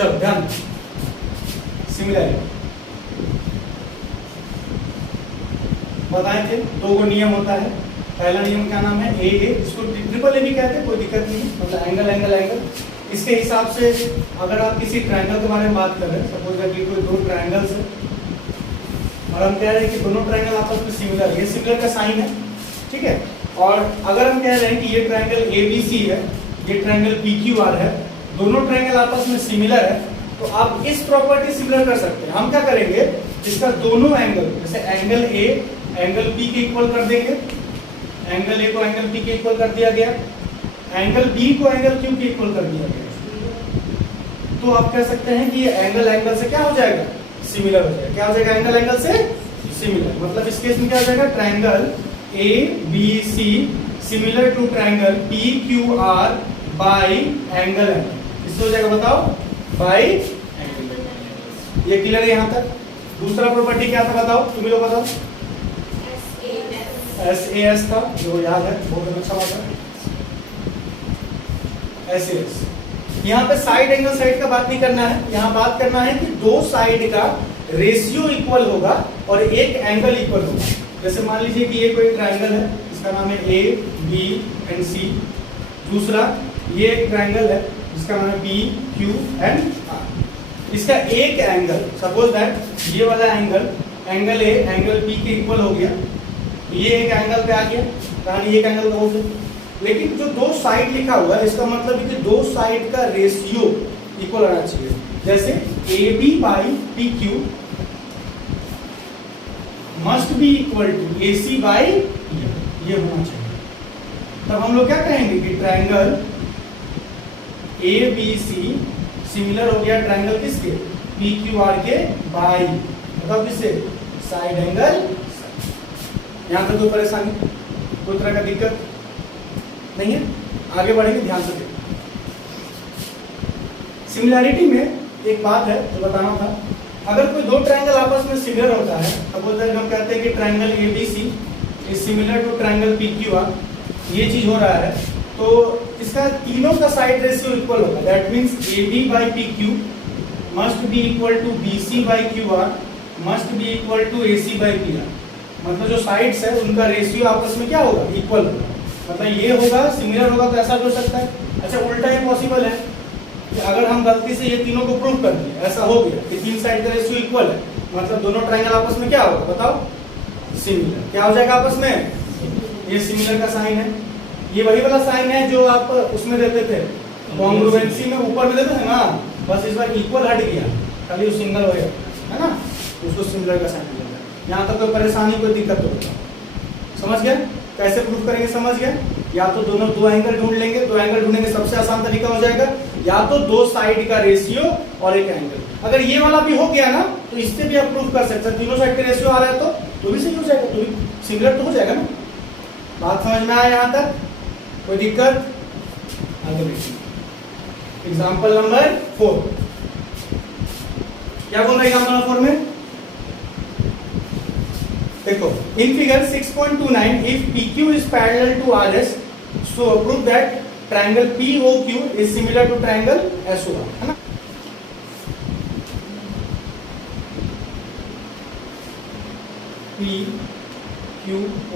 चलो ध्यान, सिमिलरिटी बताए थे, दो को नियम होता है। पहला नियम क्या नाम है, ए ए, इसको ट्रिपल ए भी कहते हैं, कोई दिक्कत नहीं है, मतलब एंगल एंगल एंगल। इसके हिसाब से अगर आप किसी ट्रायंगल के बारे में बात कर रहे हैं, सपोज दैट ये कोई दो ट्रायंगल्स है और हम कह रहे हैं कि दोनों ट्रायंगल आपस में सिमिलर है, ये सिमिलर का साइन है, ठीक है। और अगर हम कह रहे हैं कि ये ट्रायंगल ABC है, ये ट्रायंगल PQR है, दोनों ट्रायंगल आपस में सिमिलर है, तो आप इस प्रॉपर्टी सिमिलर कर सकते हैं। हम क्या करेंगे, इसका दोनों एंगल, जैसे एंगल A एंगल P के इक्वल कर देंगे, एंगल A को एंगल P के इक्वल कर दिया गया, एंगल B को एंगल Q के इक्वल कर दिया गया, तो आप कह सकते हैं कि ये एंगल एंगल से क्या हो जाएगा, सिमिलर हो जाएगा। क्या हो जाएगा, एंगल एंगल से सिमिलर। मतलब इस केस में क्या हो जाएगा, triangle ABC similar to triangle PQR by angle angle, इससे हो जाएगा बताओ, बाय एंगल। ये क्लियर है यहाँ तक। दूसरा प्रॉपर्टी क्या था बताओ, तुम लोग बताओ। SAS था, जो याद है, बहुत अच्छा बात है। SAS यहाँ पे साइड एंगल साइड का बात नहीं करना है, यहाँ बात करना है कि दो साइड का रेशियो इक्वल होगा और एक एंगल इक्वल होगा। जैसे मान लीजिए कि ये कोई ट्रायंगल है, इसका नाम है A B and C। दूसरा ये एक ट्रायंगल है जिसका नाम है P Q and R। इसका एक एंगल, सपोज दैट ये वाला angle, angle A angle P के इक्वल हो गया, ये एक एंगल पे आ गया, कहानी एक एंगल हो गया। लेकिन जो दो साइड लिखा हुआ है, इसका मतलब है कि दो साइड का रेशियो इक्वल आना चाहिए। जैसे AB by PQ must be equal to AC by ये होना चाहिए। तब हम लोग क्या कहेंगे कि ट्रायंगल ABC सिमिलर हो गया ट्रायंगल किसके, PQR के बाई, मतलब किससे, साइड एंगल। यहाँ तक कोई परेशानी, कोई तरह का दिक्कत नहीं है, आगे बढ़ेंगे, ध्यान से देखिए। सिमिलैरिटी में एक बात है जो बताना था, अगर कोई दो ट्रायंगल आपस में सिमिलर होता है, सपोज दैट हम कहते हैं कि triangle ABC is similar to triangle PQR, ये चीज हो रहा है, तो इसका तीनों का साइड रेशियो इक्वल होगा। That means AB by PQ must be equal to BC by QR must be equal to AC by PR। मतलब जो साइड्स है उनका रेशियो आपस में क्या होगा, इक्वल होगा। मतलब ये होगा, सिमिलर होगा, तो ऐसा हो सकता है। अच्छा, उल्टा ये पॉसिबल है कि अगर हम गलती से ये तीनों को प्रूव कर दिए, ऐसा हो गया कि तीन साइड का रेशियो इक्वल है, मतलब दोनों ट्रायंगल आपस में क्या होगा बताओ, सिमिलर। क्या हो जाएगा आपस में, ये सिमिलर का साइन है। ये वही वाला साइन है जो आप उसमें देते थे, कॉन्ग्रुएंसी में ऊपर में देते थे ना, बस इस बार इक्वल हट गया, खाली वो सिंगल हो गया, है ना, उसको सिमिलर का साइन मिल गया। यहाँ तक कोई परेशानी, कोई दिक्कत हो, समझ गए कैसे प्रूफ करेंगे, समझ गए। या तो दोनों दो एंगल ढूंढ लेंगे, दो एंगल ढूंढेंगे, सबसे आसान तरीका हो जाएगा, या तो दो साइड का रेशियो और एक एंगल। अगर ये वाला भी हो गया ना, तो इससे भी आप प्रूफ कर सकते हैं, तीनों साइड का रेशियो आ रहा है तो भी सही हो जाएगा, तो भी सिमिलर तो हो जाएगा ना। बात समझ में आया यहाँ तक, कोई दिक्कत? आगे देखिए एग्जाम्पल नंबर 4। क्या बोल रहे हैं एग्जाम्पल नंबर 4 में, देखो, in figure 6.29 if PQ is parallel to RS, so prove that triangle POQ is similar to triangle SOR, है ना। PQOS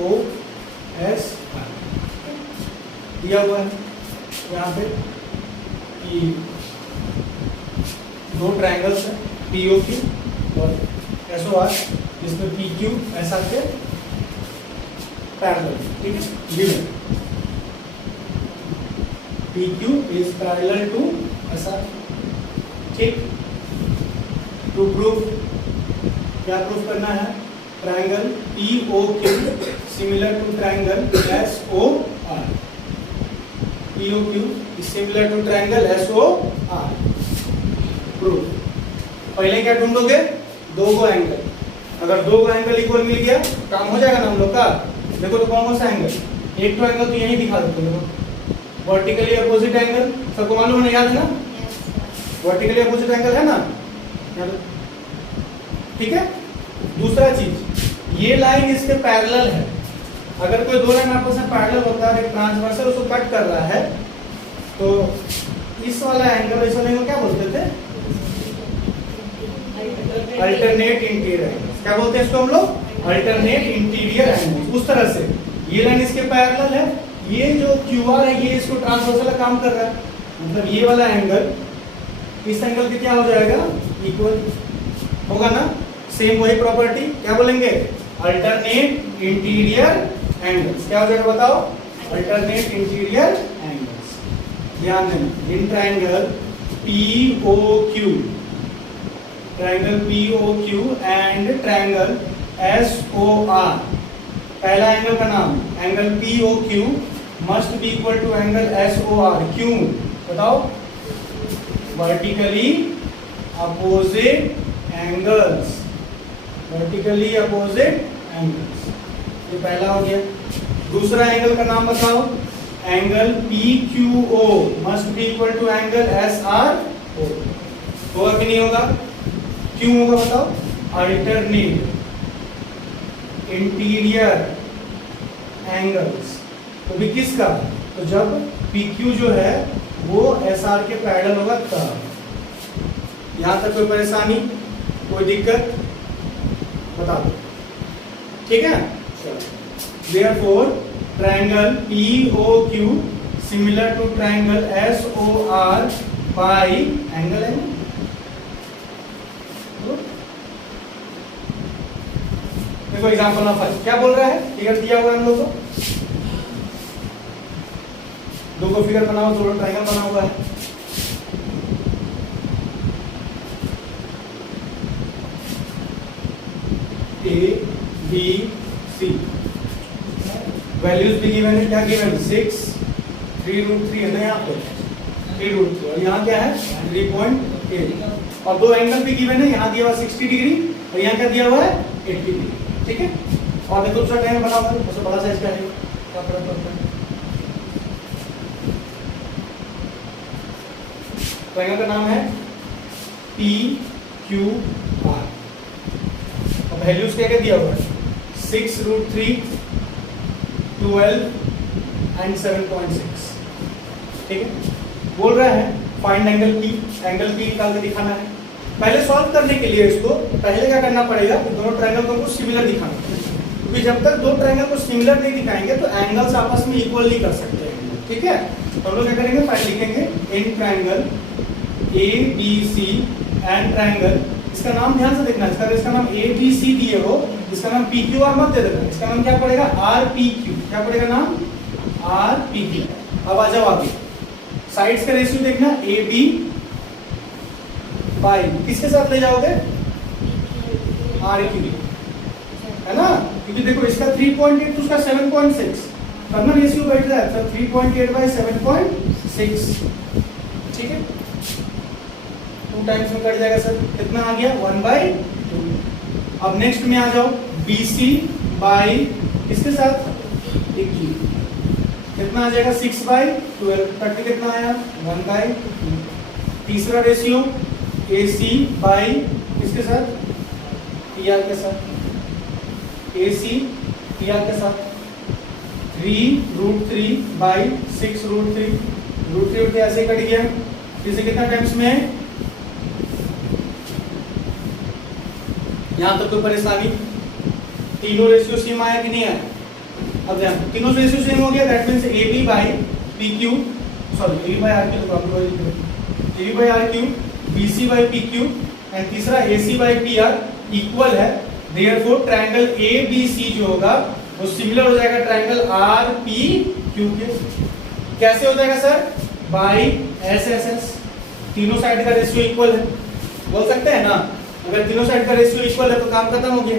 दिया हुआ है यहाँ पे कि दो ट्रायंगल्स है POQ और SOR, जिसमें PQ ऐसा के पैरेलल, ठीक है, given PQ is parallel to ऐसा, ठीक। टू प्रूफ, क्या प्रूफ करना है, triangle POQ similar to triangle SOR, POQ is similar to triangle SOR। Proof, पहले क्या ढूंढोगे, दो गो एंगल, अगर दो एंगल इक्वल मिल गया काम हो जाएगा ना हम लोग का। देखो तो कौन सा एंगल, एक तो एंगल तो यही दिखा देते हो, वर्टिकली अपोजिट एंगल, सबको मालूम है, याद है ना, वर्टिकली अपोजिट एंगल है ना, ठीक है। दूसरा चीज, ये लाइन इसके पैरेलल है, अगर कोई दो लाइन आपस में पैरेलल होता है, ट्रांसवर्सल उसको कट कर रहा है, तो इस वाला एंगल, इस वाले एंगल क्या बोलते थे, अल्टरनेट इंटीरियर एंगल्स। क्या बोलते हैं इसको हम लोग? Alternate interior angles. उस तरह से ये लाइन इसके पैरेलल है, ये जो QR है ये इसको ट्रांसवर्सल काम कर रहा है, मतलब ये वाला एंगल इस एंगल के क्या हो जाएगा? इक्वल होगा ना। सेम वही प्रॉपर्टी, क्या बोलेंगे? Alternate interior angles. क्या हो जाएगा बताओ? Alternate interior angles. ध्यान देना, in triangle POQ, triangle POQ and triangle SOR, पहला एंगल का नाम angle POQ must be equal to angle SOR। क्यों बताओ? Vertically opposite angles, vertically opposite angles, ये पहला हो गया। दूसरा एंगल का नाम बताओ, angle PQO must be equal to angle SRO। होगा कि नहीं होगा? क्यों होगा बताओ? Alternate interior angles. तो भी किसका? तो जब PQ जो है वो SR के पैरेलल होगा तब। यहां तक कोई परेशानी, कोई दिक्कत? बता दो, ठीक है। Therefore, triangle POQ similar to triangle SOR by angle है। देखो एग्जाम्पल ऑफ फर्स्ट क्या बोल रहा है? फिगर दिया हुआ है हम लोग को, दो को फिगर बनाओ, दोनों ट्रायंगल बना हुआ है। A B C, वैल्यूज भी गिवन है। क्या गिवन? 6 3√3 है ना यहाँ पे, 3√3, और यहाँ क्या है? 3.8। और दो एंगल भी गिवन है, यहाँ दिया हुआ 60 डिग्री और यहाँ क्या दिया हुआ है? 80 डिग्री, ठीक है। और देखो दूसरा ट्रायंगल बनाओ, उससे बड़ा साइज का है, क्या फर्क पड़ता है? ट्रायंगल का नाम है PQR। वैल्यूज क्या क्या दिया हुआ है? 6√3, 12 एंड 7.6, ठीक है। बोल रहा है find angle P, angle P निकाल के दिखाना है। पहले सॉल्व करने के लिए इसको पहले क्या करना पड़ेगा? दोनों ट्रायंगल को सिमिलर दिखाना, क्योंकि जब तक दो ट्रायंगल को सिमिलर नहीं दिखाएंगे तो एंगल्स आपस में इक्वल नहीं कर सकते हैं, ठीक है। तो हम लोग क्या करेंगे? पहले लिखेंगे in triangle ABC and triangle, इसका नाम ध्यान से देखना, इसका नाम ABC दिए हो, इसका नाम PQR मत दे देना, इसका नाम क्या पड़ेगा? RPQ। क्या पड़ेगा नाम? RPQ। अब आ जाओ आगे, साइड्स का रेशियो देखना, AB बाई किसके साथ ले जाओगे? RQ, है ना, क्योंकि देखो इसका 3.8 तो उसका 7.6, तब ना रेशियो बैठ रहा है, तो 3.8 बाई 7.6, ठीक है। 2 टाइम्स में कट जाएगा सर, कितना आ गया? 1/2। अब नेक्स्ट में आ जाओ, BC बाई किसके साथ? AQ, कितना आ जाएगा? 6/12, 30 कितना आया? 1/2। तीसरा रेशियो AC बाई किसके साथ? PR के साथ, AC PR के साथ 3√3 बाई 6√3, √3 ऐसे कट गया। इसे कितना टाइम्स में है? यहां तक कोई परेशानी? तीनों रेशियो सेम आया कि नहीं आया? अब ध्यान, तीनों रेशियो सेम हो गया, that means AB by PQ, sorry AB by RQ, तो प्रॉब्लम हो AB by RQ, BC by PQ and तीसरा AC बाई PR इक्वल है। देयरफॉर ट्रायंगल ABC जो होगा वो सिमिलर हो जाएगा ट्रायंगल RPQ के। कैसे हो जाएगा सर? बाई SSS, तीनों साइड का रेशियो इक्वल है, बोल सकते हैं ना। अगर तीनों साइड का रेशियो इक्वल है तो काम खत्म हो गया,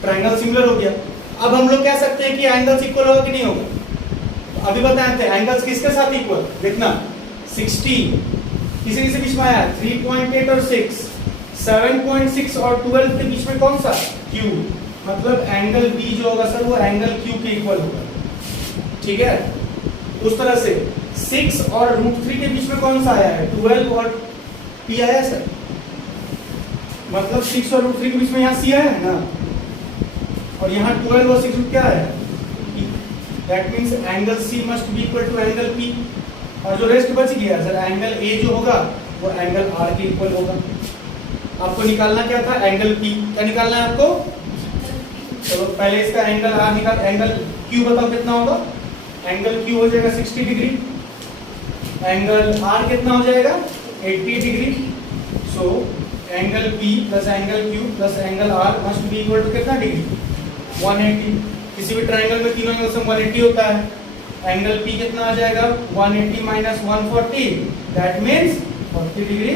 ट्रायंगल सिमिलर हो गया। अब हम लोग कह सकते हैं कि एंगल्स इक्वल होगा कि नहीं होगा? तो अभी बताए थे एंगल्स किसके साथ इक्वल, देखना 60 किसी किसी बीच में आया, 3.8 और 6, 7.6 और 12 के बीच में कौन सा? Q, मतलब एंगल B जो होगा सर वो एंगल Q के इक्वल होगा, ठीक है। उस तरह से 6 और √3 के बीच में कौन सा आया है? 12 और P आया सर, मतलब 6 और √3 के बीच में यहाँ C आया है ना, और यहाँ 12 और 6 क्या है? That means angle C must be equal to angle P, और जो रेस्ट बच गया सर एंगल A जो होगा वो एंगल R के इक्वल होगा। आपको निकालना क्या था, एंगल P। क्या निकालना है आपको? चलो पहले इसका एंगल R निकाल, एंगल Q बताओ कितना होगा? एंगल Q हो जाएगा 60 डिग्री, एंगल R कितना हो जाएगा 80 degree. So angle P plus angle Q plus angle R must be equal to कितना डिग्री? 180। किसी भी ट्रायंगल में तीनों एंगल से 180 होता है। एंगल P कितना आ जाएगा 180 माइनस 140, दैट मींस 40 डिग्री।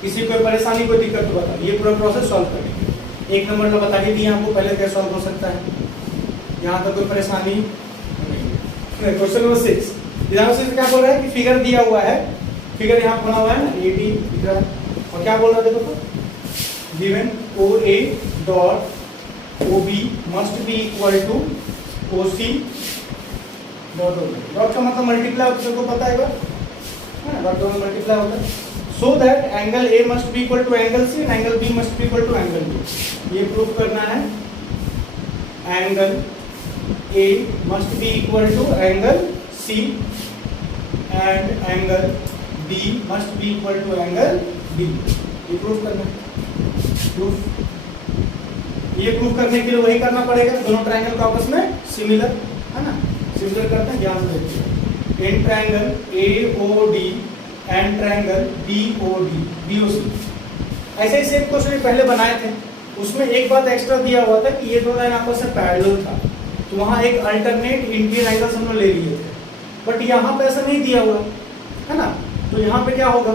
किसी कोई परेशानी कोई दिक्कत तो बताओ, ये पूरा प्रोसेस सॉल्व करेंगे। एक नंबर तो बता ही दिया आपको पहले कैसे सॉल्व हो सकता है, यहाँ तक कोई परेशानी नहीं। क्वेश्चन नंबर 6 ध्यान से क्या बोल रहा है कि फिगर दिया हुआ है, फिगर यहाँ बना हुआ है ना, AD दिख रहा है, और क्या बोल रहा है देखो तो, given OA dot OB must be equal to OC dot OB। Dot का मतलब मल्टीप्लाई होता है, सबको पता है डॉट का मल्टीप्लाई होता है। So that angle A must be equal to angle C and angle B must be equal to angle B। ये प्रूव करना है, angle A must be equal to angle C and angle B must be equal to angle B। ये prove करना है। Proof ये prove करने के लिए वही करना पड़ेगा, दोनों ट्रायंगल को आपस में सिमिलर है ना, सिमिलर करते हैं। ध्यान से देखिए, in triangle AOD and triangle BOC। ऐसे ही सेम क्वेश्चन पहले बनाए थे, उसमें एक बात एक्स्ट्रा दिया हुआ था कि ये दो लाइन आपस में पैरेलल था, तो वहाँ एक अल्टरनेट इंटीरियर एंगल्स हम लोग ले लिए थे। बट यहाँ पे ऐसा नहीं दिया हुआ है ना, तो यहाँ पे क्या होगा,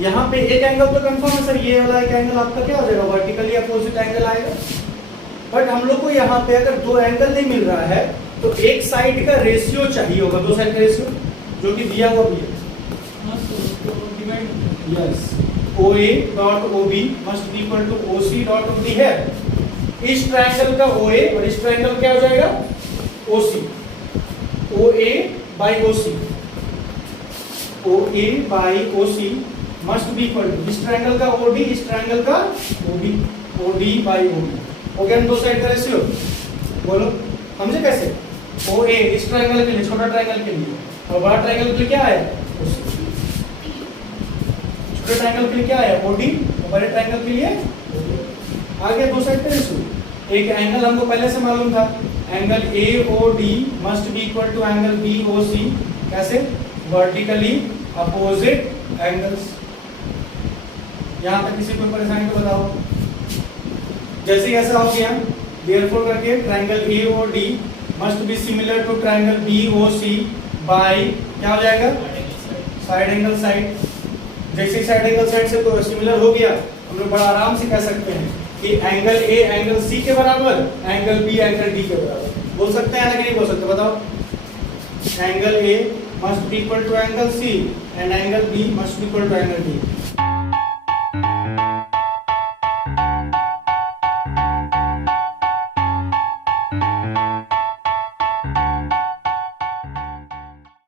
यहाँ पे एक एंगल तो कंफर्म है सर, ये वाला एक एंगल आपका क्या हो जाएगा, वर्टिकली अपोजिट एंगल आएगा। बट हम लोग को यहाँ पे अगर दो एंगल नहीं मिल रहा है तो एक साइड का रेशियो चाहिए होगा, दो साइड का रेशियो जो कि दिया हुआ भी है। Yes, OA dot OB must be equal to OC dot OD है। इस ट्रायंगल का OA और इस ट्रायंगल क्या हो जाएगा OC, OA by OC, OA by OC must be equal to इस ट्रायंगल का OD, इस ट्रायंगल का OB, OD बाई OB। हो गया दो साइड का रेशियो। बोलो समझे कैसे? OA इस ट्रायंगल के लिए, छोटा ट्रायंगल के लिए, और बड़ा ट्रायंगल के लिए क्या है OC। छोटे ट्रायंगल के लिए क्या है OD, और बड़े ट्रायंगल के लिए OD। आगे दो साइड का रेशियो। एक एंगल हमको पहले से मालूम था, angle AOD must be equal to angle BOC। कैसे? Vertically opposite angles. यहाँ तक किसी को परेशानी तो बताओ। जैसे ही ऐसा हो गया, देयरफॉर करके triangle AOD must be similar to triangle BOC by क्या हो जाएगा, साइड एंगल साइड। जैसे ही साइड एंगल साइड से सिमिलर हो गया, हम लोग बड़ा आराम से कह सकते हैं कि एंगल A एंगल C के बराबर, एंगल B एंगल D के बराबर। बोल सकते हैं ना कि नहीं बोल सकते बताओ? Angle A must be equal to angle C and angle B must be equal to angle D।